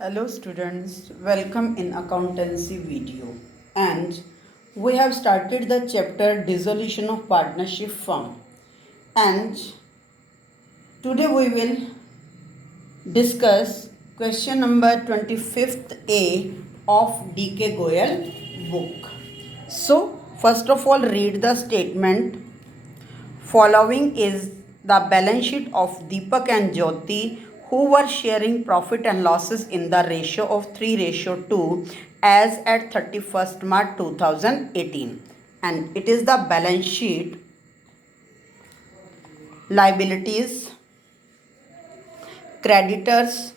Hello students, welcome in accountancy video, and we have started the chapter dissolution of partnership firm, and today we will discuss question number 25th A of DK Goyal book. So first of all, read the statement. Following is the balance sheet of Deepak and Jyoti, who were sharing profit and losses in the ratio of 3:2 as at 31st March 2018. And it is the balance sheet. Liabilities, creditors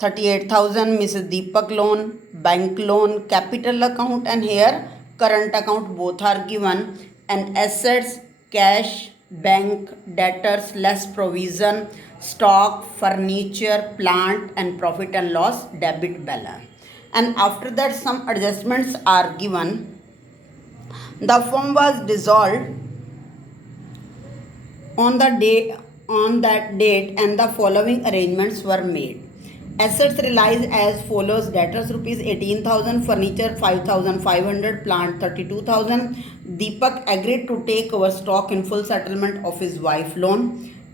38,000, Mrs. Deepak loan, bank loan, capital account, and here current account both are given, and assets, cash, bank, debtors less provision, stock, furniture, plant, and profit and loss debit balance. And after that some adjustments are given. The firm was dissolved on that date, and the following arrangements were made. Assets realized as follows: debtors rupees 18,000, furniture 5,500, plant 32,000. Deepak agreed to take over stock in full settlement of his wife loan,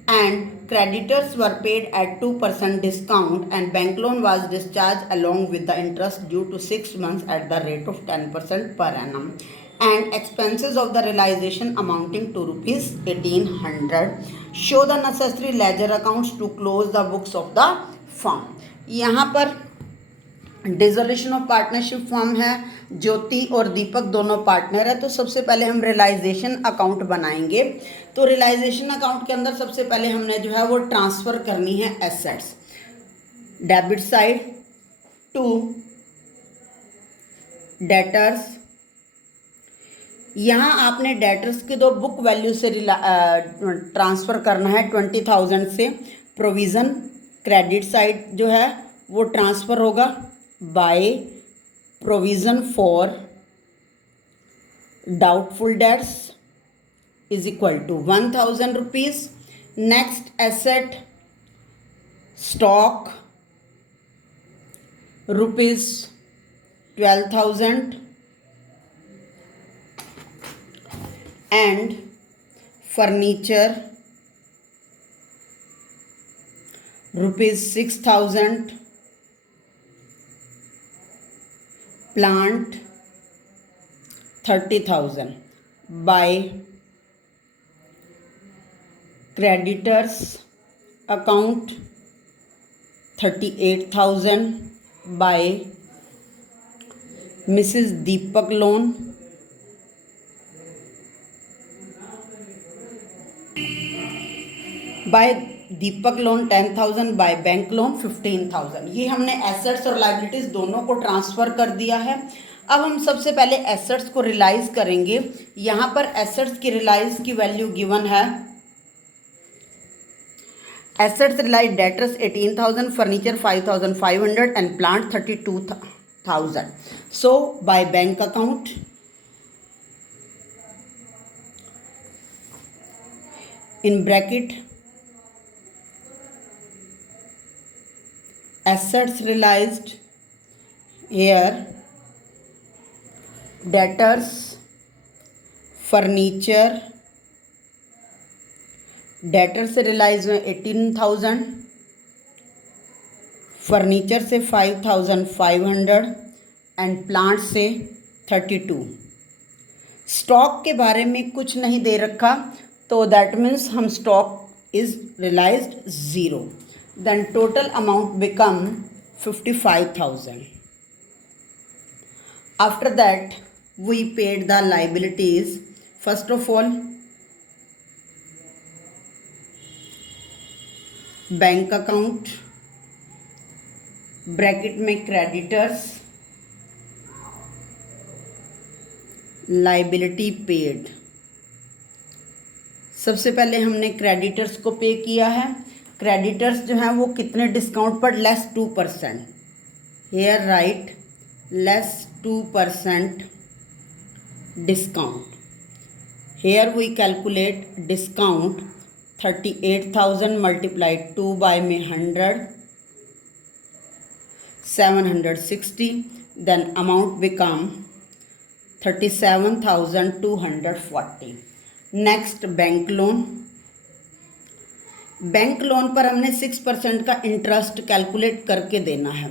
and creditors were paid at 2% discount, and bank loan was discharged along with the interest due to 6 months at the rate of 10% per annum, and expenses of the realization amounting to rupees 1800. Show the necessary ledger accounts to close the books of the firm. यहाँ पर dissolution of partnership firm है, ज्योति और दीपक दोनों partner है। तो सबसे पहले हम रियलाइजेशन अकाउंट बनाएंगे। तो रियलाइजेशन अकाउंट के अंदर सबसे पहले हमने जो है वो ट्रांसफ़र करनी है assets, debit side to debtors. यहाँ आपने डेटर्स की दो बुक वैल्यू से ट्रांसफ़र करना है 20,000 से। प्रोविज़न क्रेडिट साइड जो है वो ट्रांसफ़र होगा by provision for doubtful debts is equal to 1,000 rupees. Next asset stock rupees 12,000 and furniture rupees 6,000, plant 30,000. By creditors account 38,000, by Mrs. Deepak loan by Deepak loan 10,000, by bank loan 15,000। ये हमने assets और liabilities दोनों को transfer कर दिया है। अब हम सबसे पहले एसेट्स को रियलाइज़ करेंगे। यहाँ पर एसेट्स की रियलाइज की वैल्यू गिवन है। Assets realise debtors 18,000, furniture 5,500 and plant 32,000। So by bank account in bracket assets realized, here debtors furniture, debtor से रिलाइज में 18,000, फर्नीचर से 5,500 एंड प्लांट से 32। स्टॉक के बारे में कुछ नहीं दे रखा, तो दैट मीन्स हम stock is realised 0। Then total amount become 55,000। After that we paid the liabilities. First of all bank account bracket में क्रेडिटर्स, लाइबिलिटी पेड। सबसे पहले हमने क्रेडिटर्स को पे किया है। क्रेडिटर्स जो हैं वो कितने डिस्काउंट पर? Less 2%। Here right less 2% discount. Here we calculate discount 38,000 multiplied 2 by में 100 760, then amount become 37,240. Next bank loan. Bank loan पर हमने 6% का इंटरेस्ट कैलकुलेट करके देना है।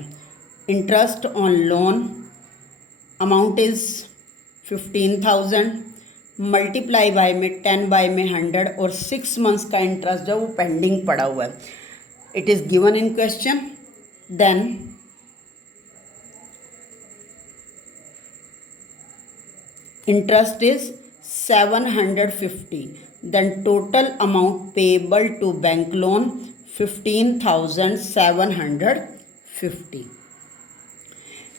Interest on loan amount is 15,000 multiply by में 10 बाय में 100 और 6 मंथ्स का इंटरेस्ट जो वो पेंडिंग पड़ा हुआ है। It is given in question. Then interest is 750, then total amount payable to bank loan 15,750.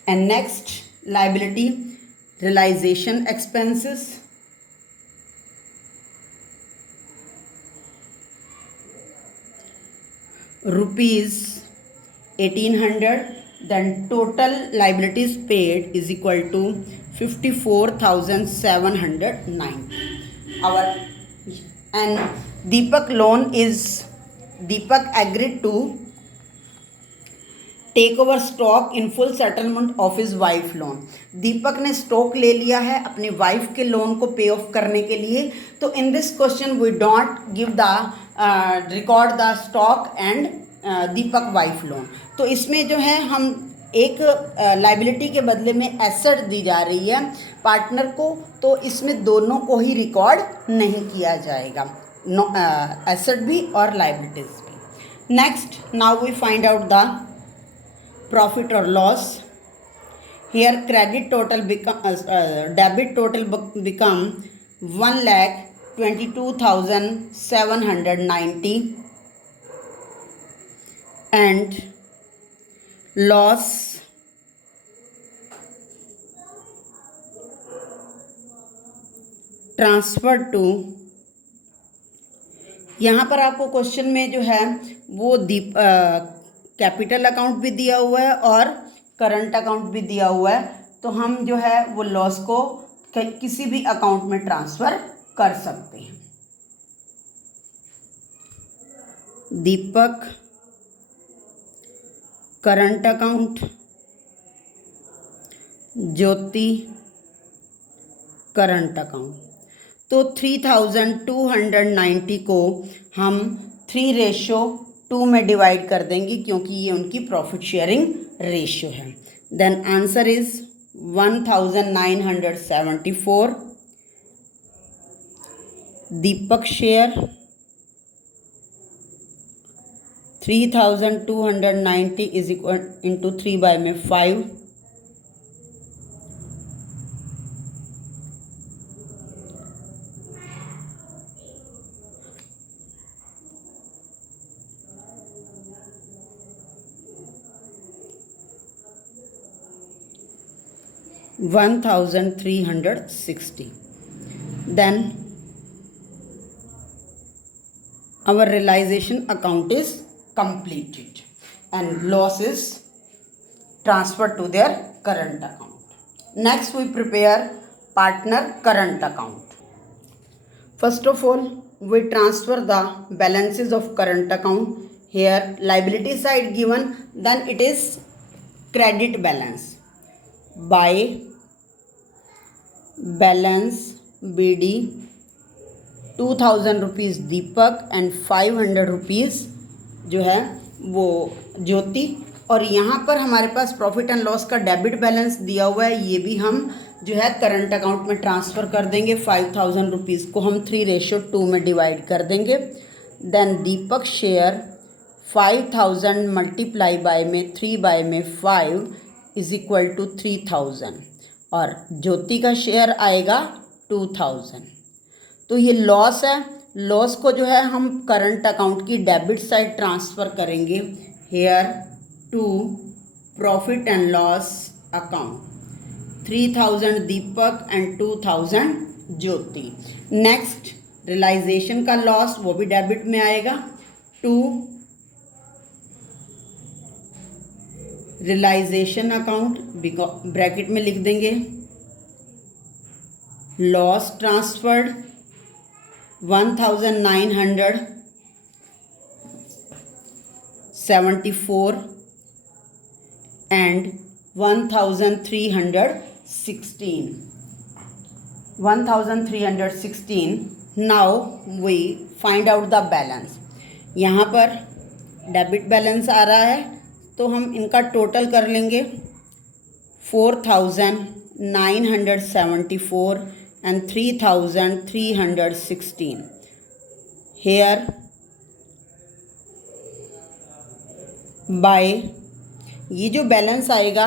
And next liability realization expenses. Rupees 1800, then total liabilities paid is equal to 54,709. Our and Deepak agreed to take over stock in full settlement of his wife loan. Deepak ने stock ले लिया है अपनी wife के loan को पे of करने के लिए। तो in this question we don't give the record the stock and Deepak wife loan. तो इसमें जो है हम एक लाइबिलिटी के बदले में एसेट दी जा रही है पार्टनर को, तो इसमें दोनों को ही रिकॉर्ड नहीं किया जाएगा, एसेट भी और लाइबिलिटीज भी। Next, now we find out the profit or loss. Here credit total debit total become 1,22,790 and loss transferred to, यहाँ पर आपको क्वेश्चन में जो है वो कैपिटल अकाउंट भी दिया हुआ है और करंट अकाउंट भी दिया हुआ है। तो हम जो है वो लॉस को किसी भी अकाउंट में ट्रांसफ़र कर सकते हैं। दीपक करंट अकाउंट, ज्योति करंट अकाउंट। तो 3,290 को हम 3:2 में डिवाइड कर देंगे क्योंकि ये उनकी प्रॉफिट शेयरिंग रेशियो है। Then answer is 1,974। Deepak share 3,290 is equal into 3 by में 5, $1,360. Then our realization account is completed and loss is transferred to their current account. Next we prepare partner current account. First of all we transfer the balances of current account. Here liability side given, then it is credit balance by balance BD 2,000 rupees Deepak and 500 rupees जो है वो ज्योति। और यहाँ पर हमारे पास profit and loss का debit balance दिया हुआ है, ये भी हम जो है करंट अकाउंट में ट्रांसफ़र कर देंगे। 5,000 रुपीज़ को हम 3:2 में डिवाइड कर देंगे। Then Deepak share 5,000 multiply by में 3 बाय में 5 इज इक्वल टू 3,000 और ज्योति का शेयर आएगा 2,000। तो ये लॉस है, लॉस को जो है हम करंट अकाउंट की डेबिट साइड ट्रांसफ़र करेंगे। Here to profit and loss account 3,000 Deepak and 2,000 Jyoti. Next realisation का लॉस वो भी डेबिट में आएगा। टू रियलाइजेशन अकाउंट ब्रैकेट में लिख देंगे loss transferred 1,974 and 1316. Now we find out the balance. यहाँ पर डेबिट बैलेंस आ रहा है तो हम इनका टोटल कर लेंगे 4974 and 3316. Here बाय ये जो बैलेंस आएगा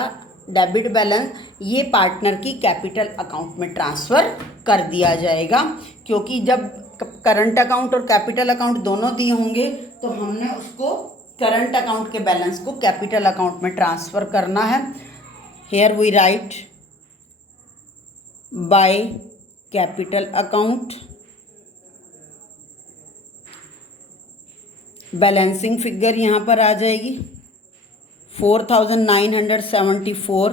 डेबिट बैलेंस, ये पार्टनर की कैपिटल अकाउंट में ट्रांसफ़र कर दिया जाएगा, क्योंकि जब करंट अकाउंट और कैपिटल अकाउंट दोनों दिए होंगे तो हमने उसको करंट अकाउंट के बैलेंस को कैपिटल अकाउंट में ट्रांसफ़र करना है. Here we write by capital account. Balancing figure यहाँ पर आ जाएगी 4974,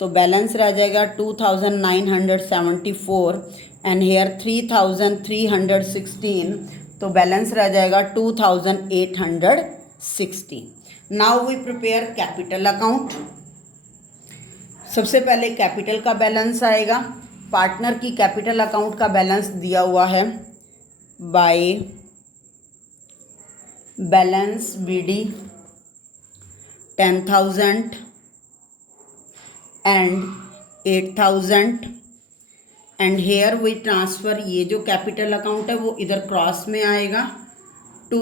तो बैलेंस रह जाएगा 2974 एंड हेयर 3316, तो बैलेंस रह जाएगा 2860. Now we prepare capital account. सबसे पहले कैपिटल का बैलेंस आएगा. पार्टनर की कैपिटल अकाउंट का बैलेंस दिया हुआ है by balance BD 10,000 and 8,000 and here we transfer. ये जो कैपिटल अकाउंट है वो इधर क्रॉस में आएगा to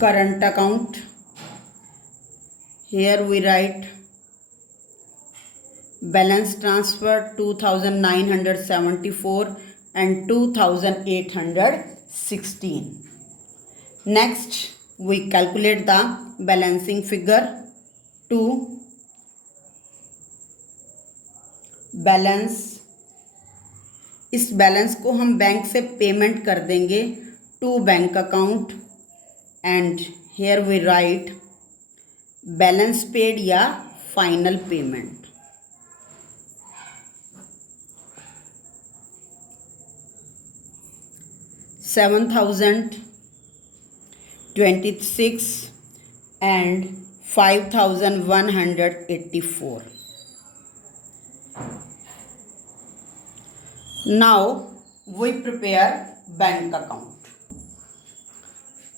current account. Here we write balance transfer 2974 and 2816. Next we calculate the balancing figure to balance. इस बैलेंस को हम बैंक से पेमेंट कर देंगे to bank account and here we write balance paid या final payment. $7,026 and 5,184. Now we prepare bank account.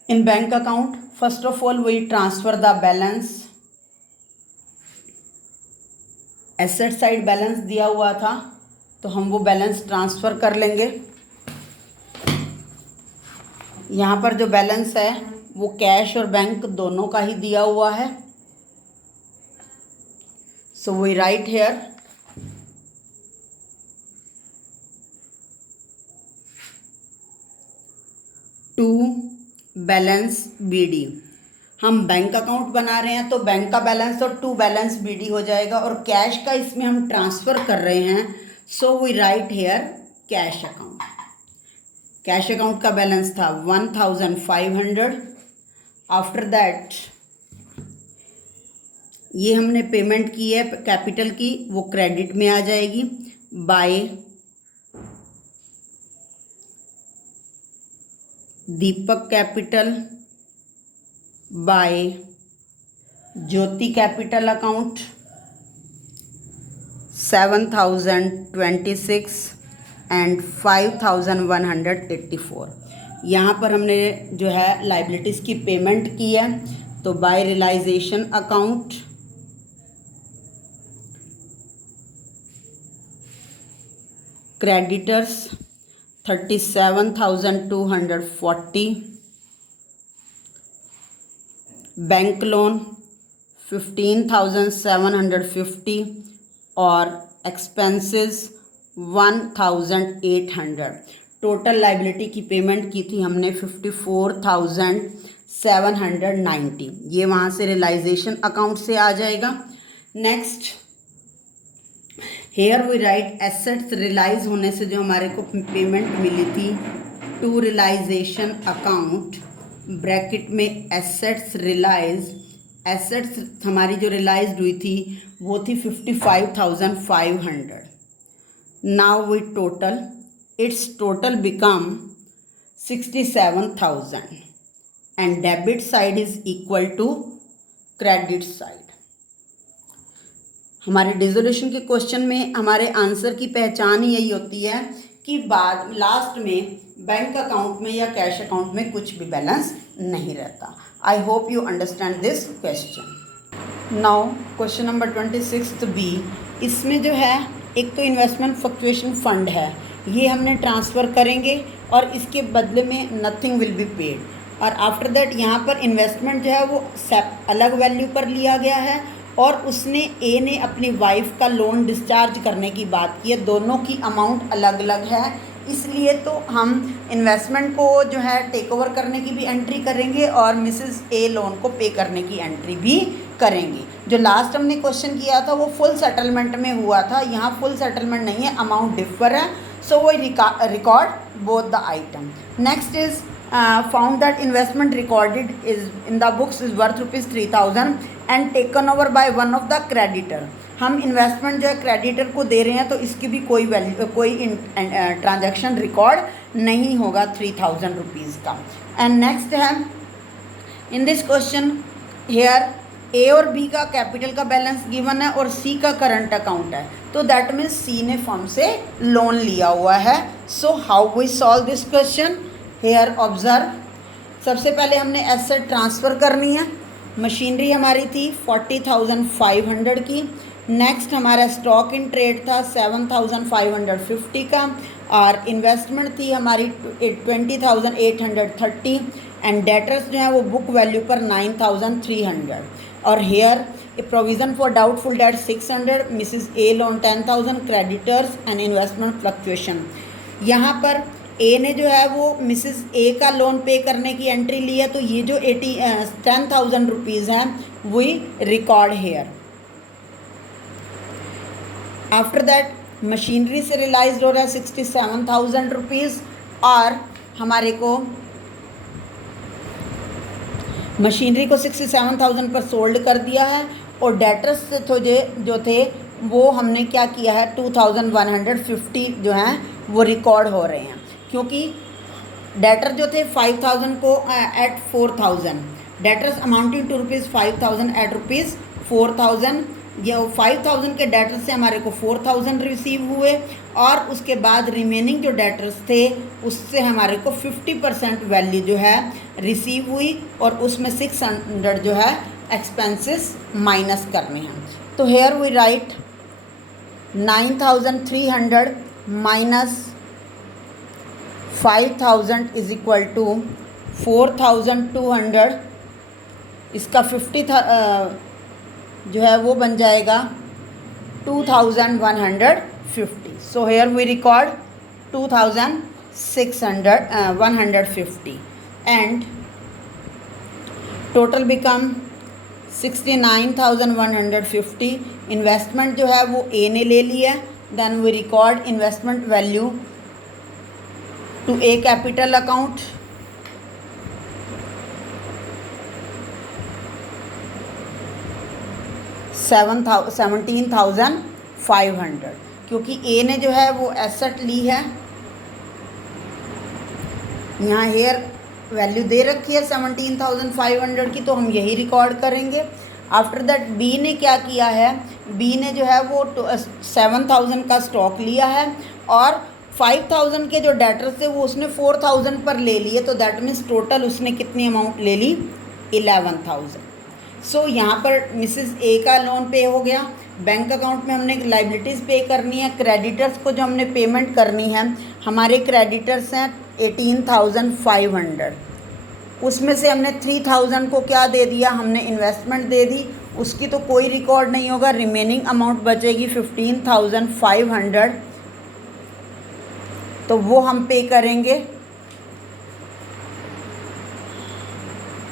In bank account, first of all we transfer the balance. Asset side balance दिया हुआ था तो हम वो balance transfer कर लेंगे. यहाँ पर जो बैलेंस है वो कैश और बैंक दोनों का ही दिया हुआ है. So we write here to balance BD. हम बैंक अकाउंट बना रहे हैं तो बैंक का बैलेंस और टू बैलेंस BD हो जाएगा, और कैश का इसमें हम ट्रांसफ़र कर रहे हैं. So we write here cash account. Cash account का बैलेंस था 1,500. आफ्टर दैट ये हमने पेमेंट की है कैपिटल की, वो क्रेडिट में आ जाएगी by Deepak capital by Jyoti capital account 7,026 and 5,184. यहाँ पर हमने जो है लाइबिलिटीज़ की पेमेंट की है, तो by realisation account creditors 37,240, bank loan 15,750 और एक्सपेंसेस 1,800. टोटल लाइबिलिटी की पेमेंट की थी हमने 54,790. ये वहाँ से रियलाइजेशन अकाउंट से आ जाएगा. Next here we write assets realise होने से जो हमारे को पेमेंट मिली थी टू रियलाइजेशन अकाउंट ब्रैकेट में एसेट्स रियलाइज. एसेट्स हमारी जो रियलाइज्ड हुई थी वो थी 55,500. Now we total its total become 67,000 and debit side is equal to credit side. हमारे डिसोल्यूशन के क्वेश्चन में हमारे आंसर की पहचान ही यही होती है कि बाद लास्ट में बैंक अकाउंट में या कैश अकाउंट में कुछ भी बैलेंस नहीं रहता। I hope you understand this question. Now question number 26 B, इसमें जो है एक तो इन्वेस्टमेंट फ्लक्चुएशन फंड है, ये हमने ट्रांसफ़र करेंगे और इसके बदले में नथिंग विल बी पेड। और आफ्टर दैट यहाँ पर इन्वेस्टमेंट जो है वो अलग वैल्यू पर लिया गया है और उसने ए ने अपनी वाइफ का लोन डिस्चार्ज करने की बात की है। दोनों की अमाउंट अलग अलग है, इसलिए तो हम इन्वेस्टमेंट को जो है टेक ओवर करने की भी एंट्री करेंगे और मिसेस ए लोन को पे करने की एंट्री भी करेंगे। जो लास्ट हमने क्वेश्चन किया था वो फुल सेटलमेंट में हुआ था, यहाँ फुल सेटलमेंट नहीं है, अमाउंट डिफर है, सो वो record both the item. Next is found that investment recorded is in the books is worth ₹3,000 and taken over by one of the creditor। हम इन्वेस्टमेंट जो है क्रेडिटर को दे रहे हैं तो इसकी भी कोई वैल्यू कोई ट्रांजैक्शन रिकॉर्ड नहीं होगा 3,000 रुपीज़ का। एंड नेक्स्ट है इन दिस क्वेश्चन हेयर ए और बी का कैपिटल का बैलेंस गिवन है और सी का करंट अकाउंट है, तो दैट मीन्स सी ने फर्म से लोन लिया हुआ है। So how we solve this question, here observe. सबसे पहले हमने एसेट ट्रांसफ़र करनी है। मशीनरी हमारी थी 40,500 की। नेक्स्ट हमारा स्टॉक इन ट्रेड था 7,550 का और इन्वेस्टमेंट थी हमारी 20,830 एंड डेटर्स जो है वो बुक वैल्यू पर 9,300 और here a provision for doubtful debt 600, Mrs A loan 10,000, creditors and investment fluctuation. यहाँ पर ए ने जो है वो मिसिस ए का लोन पे करने की एंट्री ली है, तो ये जो 10,000 रुपीज़ हैं we record here. After that machinery से रियलाइज हो रहा है 67,000 रुपीज़ और हमारे को मशीनरी को 67,000 पर सोल्ड कर दिया है और डेटर्स तो जो थे वो हमने क्या किया है 2,150 जो हैं वो रिकॉर्ड हो रहे हैं, क्योंकि डेटर जो थे 5,000 को at 4,000, debtors amounting to ₹5,000 at ₹4,000। ये 5,000 के डेटर्स से हमारे को 4,000 रिसीव हुए और उसके बाद रिमेनिंग जो डेटर्स थे उससे हमारे को 50% वैल्यू जो है रिसीव हुई और उसमें 600 जो है एक्सपेंसेस माइनस करने हैं। तो here we write 9,300 minus 5,000 is equal to 4,200, इसका 50 जो है वो बन जाएगा 2,150। So here we record 2,150 and total become 69,150। Investment जो है वो ए ने ले लिया, then we record investment value to A capital account, $17,500, क्योंकि ए ने जो है वो एसेट ली है, यहाँ हेयर वैल्यू दे रखी है 17,500 की, तो हम यही रिकॉर्ड करेंगे। आफ्टर दैट बी ने क्या किया है, बी ने जो है वो 7,000 का स्टॉक लिया है और 5,000 के जो डेटर्स थे वो उसने 4,000 पर ले लिए, तो दैट मीन्स टोटल उसने कितनी अमाउंट ले ली 11,000। सो यहाँ पर मिसेस ए का लोन पे हो गया, बैंक अकाउंट में हमने लाइबिलिटीज़ पे करनी है, क्रेडिटर्स को जो हमने पेमेंट करनी है, हमारे क्रेडिटर्स हैं 18,500, उसमें से हमने 3,000 को क्या दे दिया, हमने इन्वेस्टमेंट दे दी, उसकी तो कोई रिकॉर्ड नहीं होगा, रिमेनिंग अमाउंट बचेगी 15,500, तो वो हम पे करेंगे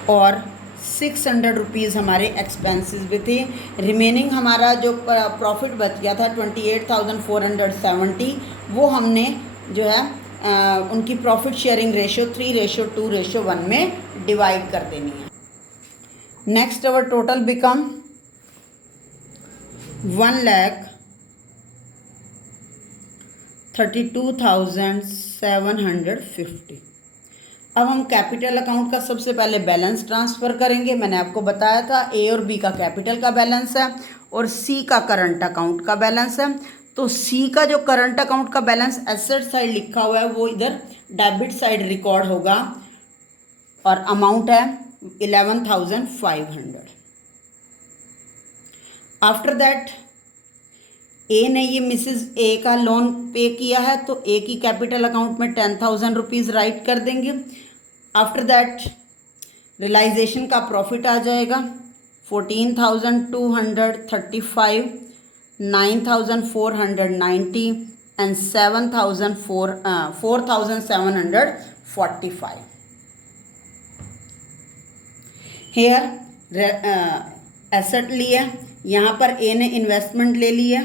और 600 रुपीज़ हमारे एक्सपेंसेस भी थे। रिमेनिंग हमारा जो प्रॉफिट बच गया था 28,470, वो हमने जो है उनकी प्रॉफिट शेयरिंग रेशियो 3:2:1 में डिवाइड कर देनी है। नेक्स्ट अवर टोटल बिकम 1,32,750। अब हम कैपिटल अकाउंट का सबसे पहले बैलेंस ट्रांसफ़र करेंगे। मैंने आपको बताया था ए और बी का कैपिटल का बैलेंस है और सी का करंट अकाउंट का बैलेंस है। तो सी का जो करंट अकाउंट का बैलेंस एसेट साइड लिखा हुआ है वो इधर डेबिट साइड रिकॉर्ड होगा और अमाउंट है 11,500। आफ्टर दैट ए ने ये मिसिज ए का लोन पे किया है तो ए की कैपिटल अकाउंट में 10,000 रुपीज़ राइट कर देंगे। आफ्टर दैट रियलाइजेशन का प्रॉफिट आ जाएगा 14,235, 9,490 एंड 4,745। हेयर एसेट लिया, यहाँ पर ए ने इन्वेस्टमेंट ले लिया,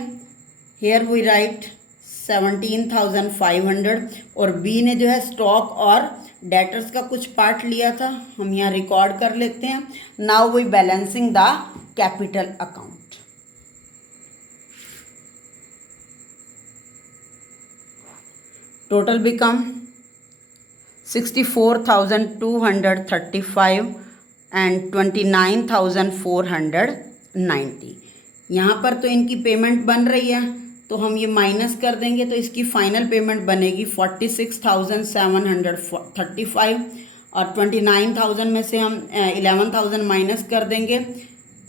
हेयर वी राइट 17,500 और बी ने जो है स्टॉक और डेटर्स का कुछ पार्ट लिया था, हम यहाँ रिकॉर्ड कर लेते हैं। Now we balancing the capital account. Total become 64,235 and 29,490। यहाँ पर तो इनकी पेमेंट बन रही है तो हम ये माइनस कर देंगे तो इसकी फाइनल पेमेंट बनेगी 46,735 और 29,000 में से हम 11,000 माइनस कर देंगे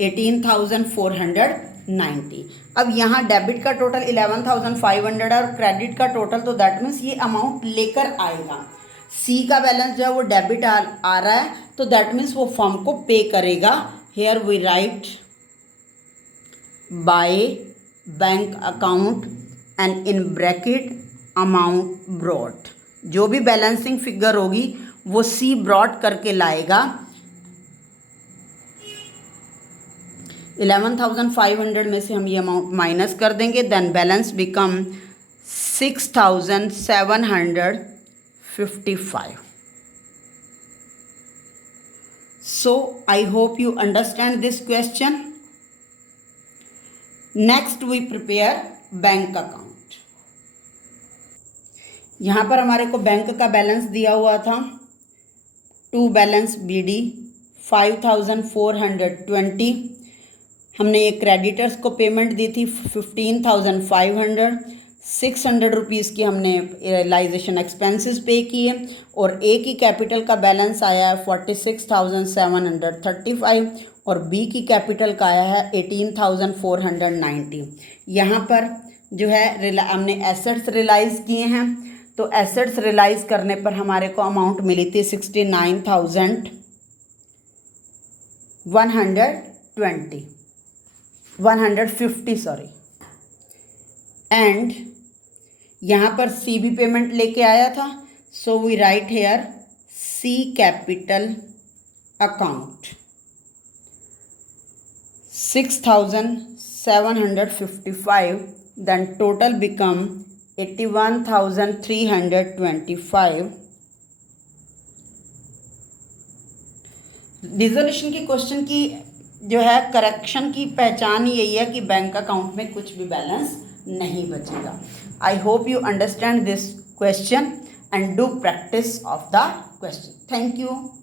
18,490। अब यहाँ डेबिट का टोटल 11,500 है और क्रेडिट का टोटल, तो दैट मीन्स ये अमाउंट लेकर आएगा। सी का बैलेंस जो है वो डेबिट आ रहा है तो दैट मीन्स वो फर्म को पे करेगा। Here we write by bank account and in bracket amount brought. जो भी बैलेंसिंग फिगर होगी वो सी ब्रॉट करके लाएगा। 11,500 में से हम ये अमाउंट माइनस कर देंगे, then balance become 6,755। So I hope you understand this question. Next we prepare bank account. यहाँ पर हमारे को बैंक का बैलेंस दिया हुआ था, टू बैलेंस BD 5,420। हमने ये क्रेडिटर्स को पेमेंट दी थी 15,500, 600 रुपीज़ की हमने रियलाइजेशन एक्सपेंसेस पे किए और ए की कैपिटल का बैलेंस आया है 46,735 और बी की कैपिटल का आया है 18,490। यहाँ पर जो है हमने एसेट्स रियलाइज़ किए हैं तो एसेट्स रियलाइज़ करने पर हमारे को अमाउंट मिली थी 150 सॉरी। एंड यहाँ पर सी भी पेमेंट लेके आया था, so we write here C capital account 6,755, then total become 81,325। Dissolution की क्वेश्चन की जो है करेक्शन की पहचान यही है कि बैंक अकाउंट में कुछ भी बैलेंस नहीं बचेगा। आई hope you understand this question and do practice of the question. Thank you.